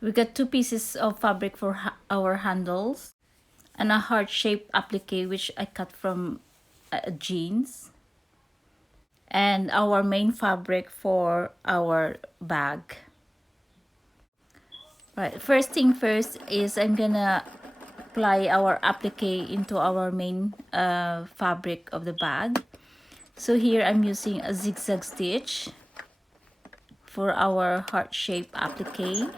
We got 2 pieces of fabric for our handles and a heart-shaped applique which I cut from jeans, and our main fabric for our bag. Right, first thing first is I'm gonna apply our applique into our main fabric of the bag. So here I'm using a zigzag stitch for our heart-shaped applique.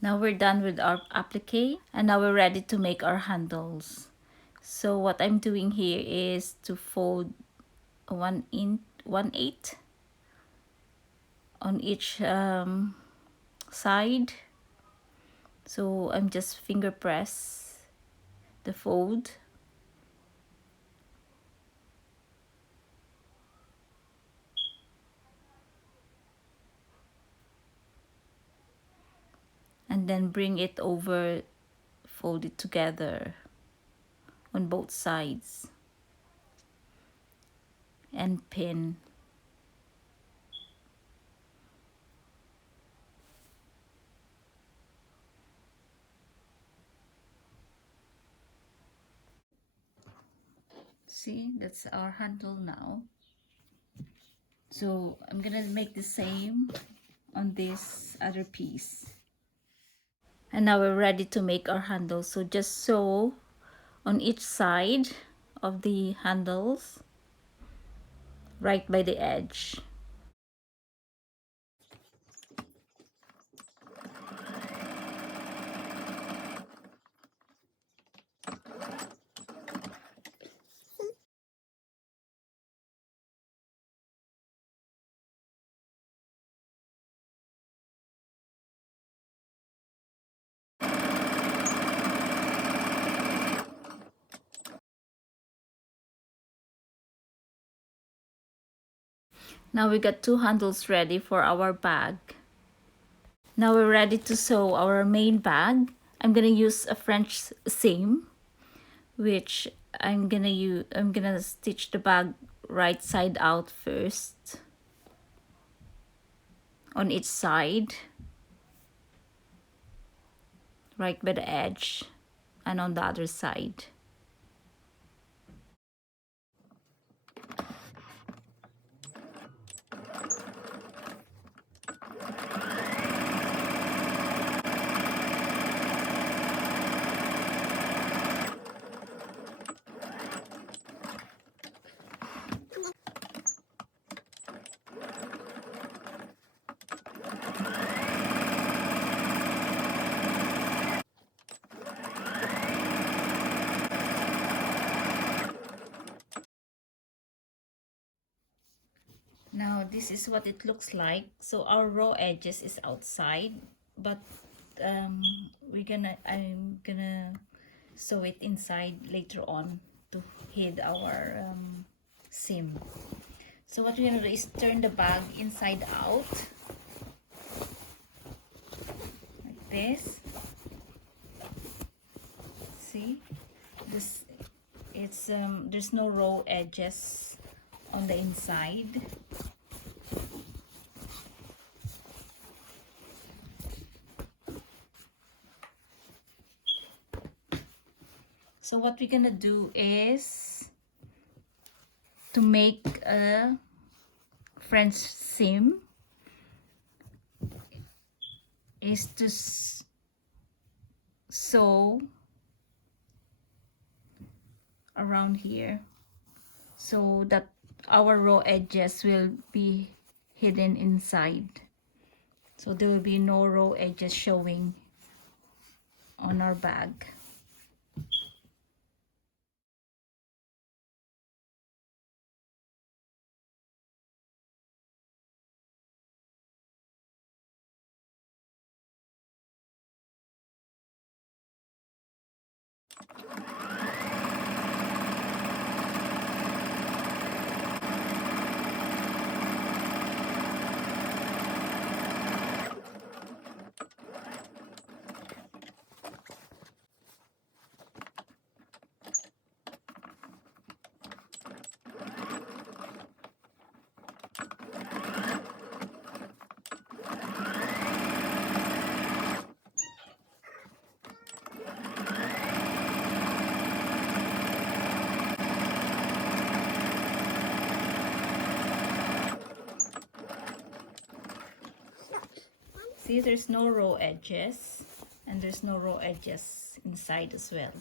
Now we're done with our applique, and now we're ready to make our handles. So what I'm doing here is to fold 1/8 on each side. So I'm just finger press the fold. And then bring it over, fold it together on both sides and pin. See, that's our handle now. So I'm gonna make the same on this other piece. And now we're ready to make our handles. So just sew on each side of the handles right by the edge. Now we got 2 handles ready for our bag. Now we're ready to sew our main bag. I'm gonna use a French seam, which I'm gonna stitch the bag right side out first on each side, right by the edge, and on the other side. Now this is what it looks like. So our raw edges is outside, but I'm gonna sew it inside later on to hide our seam. So what we're gonna do is turn the bag inside out like this. See, this it's there's no raw edges on the inside. So what we're gonna do is to make a French seam is to sew around here so that our raw edges will be hidden inside. So there will be no raw edges showing on our bag. See, there's no raw edges, and there's no raw edges inside as well.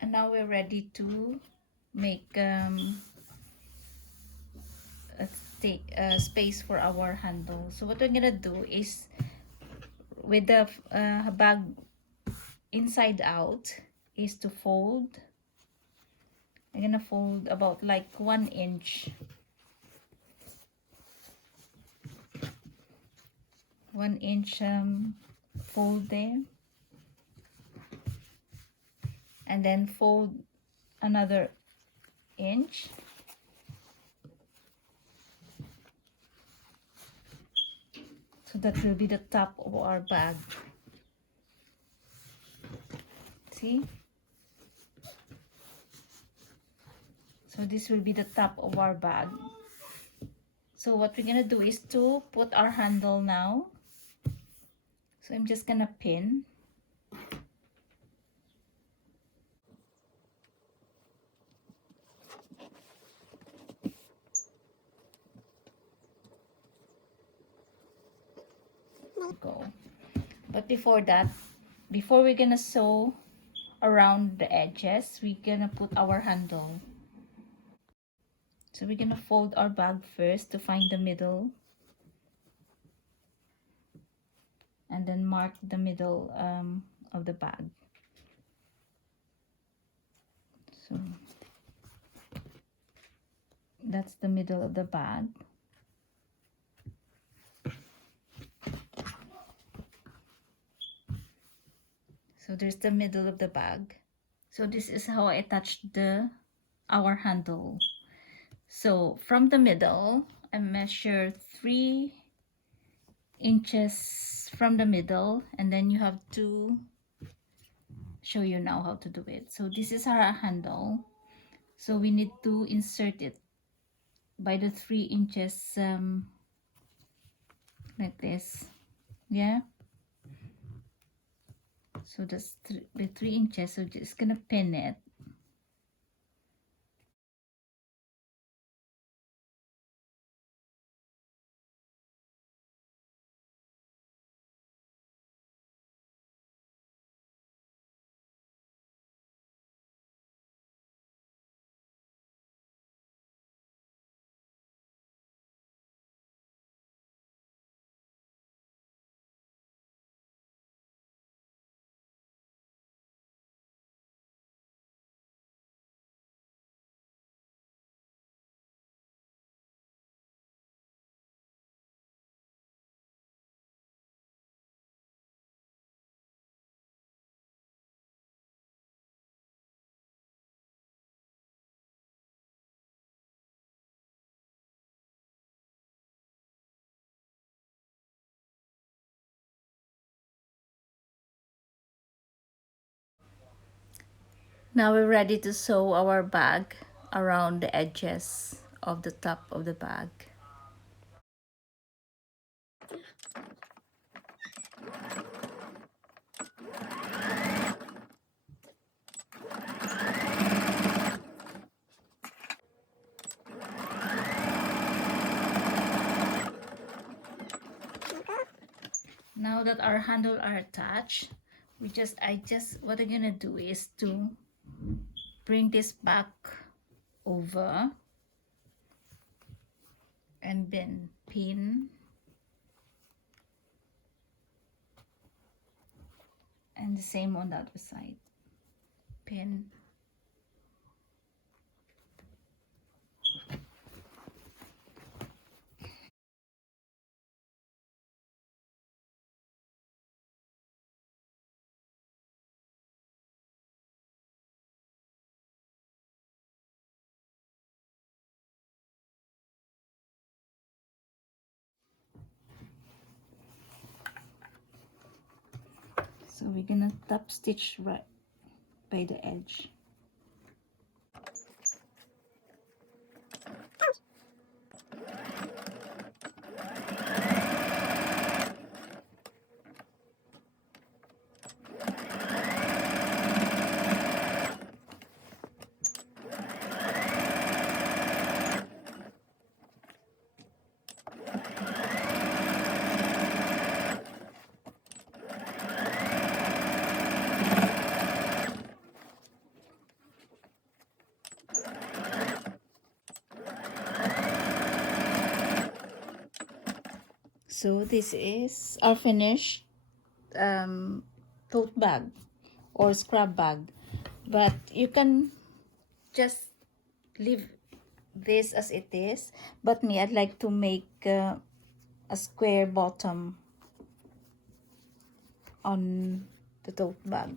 And now we're ready to make a space for our handle. So what we're gonna do is, with the bag inside out, is to fold. I'm gonna fold about like 1 inch. 1 inch fold there, and then fold another inch, so that will be the top of our bag. See? So this will be the top of our bag. So what we're gonna do is to put our handle now. So I'm just gonna pin. Go. But before that, before we're gonna sew around the edges, we're gonna put our handle. So we're gonna fold our bag first to find the middle, and then mark the middle of the bag. So that's the middle of the bag. So there's the middle of the bag. So this is how I attached our handle. So from the middle, I measure 3 inches from the middle, and then you have to show you now how to do it. So this is our handle. So we need to insert it by the 3 inches like this. Yeah. So that's the 3 inches. So just gonna pin it. Now we're ready to sew our bag around the edges of the top of the bag. Now that our handle are attached, what I'm gonna do is to bring this back over and then pin, and the same on the other side, pin. So we're gonna top stitch right by the edge. So this is our finished tote bag or scrap bag, but you can just leave this as it is, but me, I'd like to make a square bottom on the tote bag,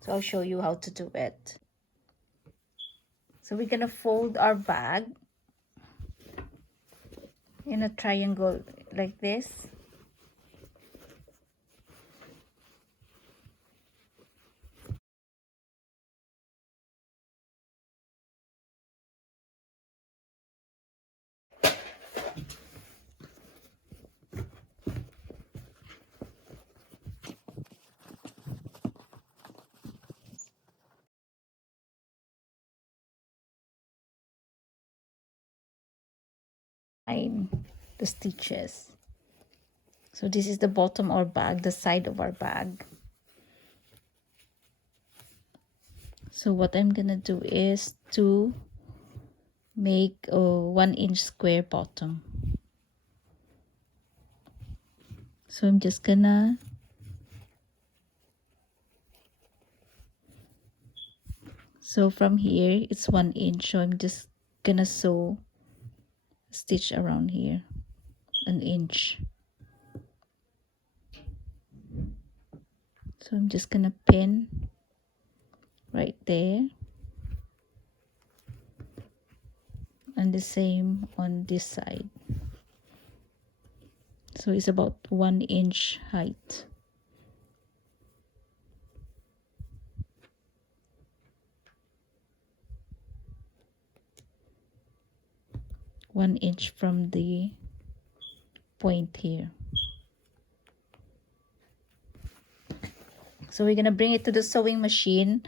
so I'll show you how to do it. So we're gonna fold our bag in a triangle like this. The stitches. So this is the bottom of our bag, the side of our bag. So what I'm gonna do is to make a 1-inch square bottom. So I'm just gonna from here it's 1 inch, so I'm just gonna sew stitch around here 1 inch. So I'm just gonna pin right there, and the same on this side. So it's about 1 inch height. One inch from the point here. So we're gonna bring it to the sewing machine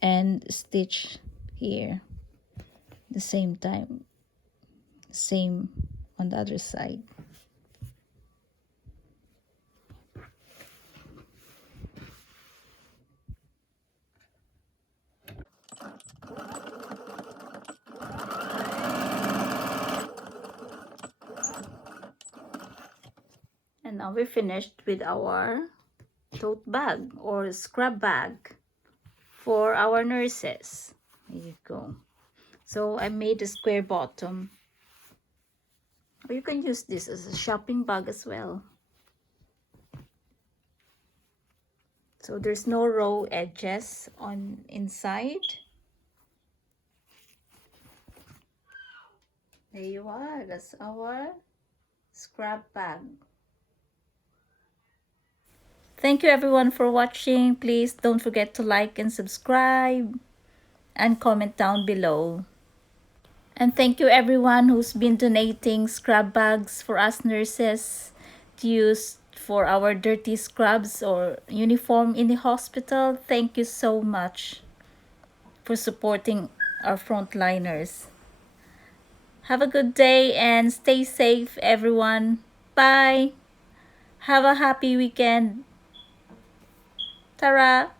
and stitch here the same time, same on the other side. And now we're finished with our tote bag or scrap bag for our nurses. There you go. So I made a square bottom, or you can use this as a shopping bag as well. So there's no raw edges on inside. There you are. That's our scrap bag. Thank you everyone for watching. Please don't forget to like and subscribe and comment down below. And thank you everyone who's been donating scrub bags for us nurses to use for our dirty scrubs or uniform in the hospital. Thank you so much for supporting our frontliners. Have a good day and stay safe everyone. Bye. Have a happy weekend. Tara.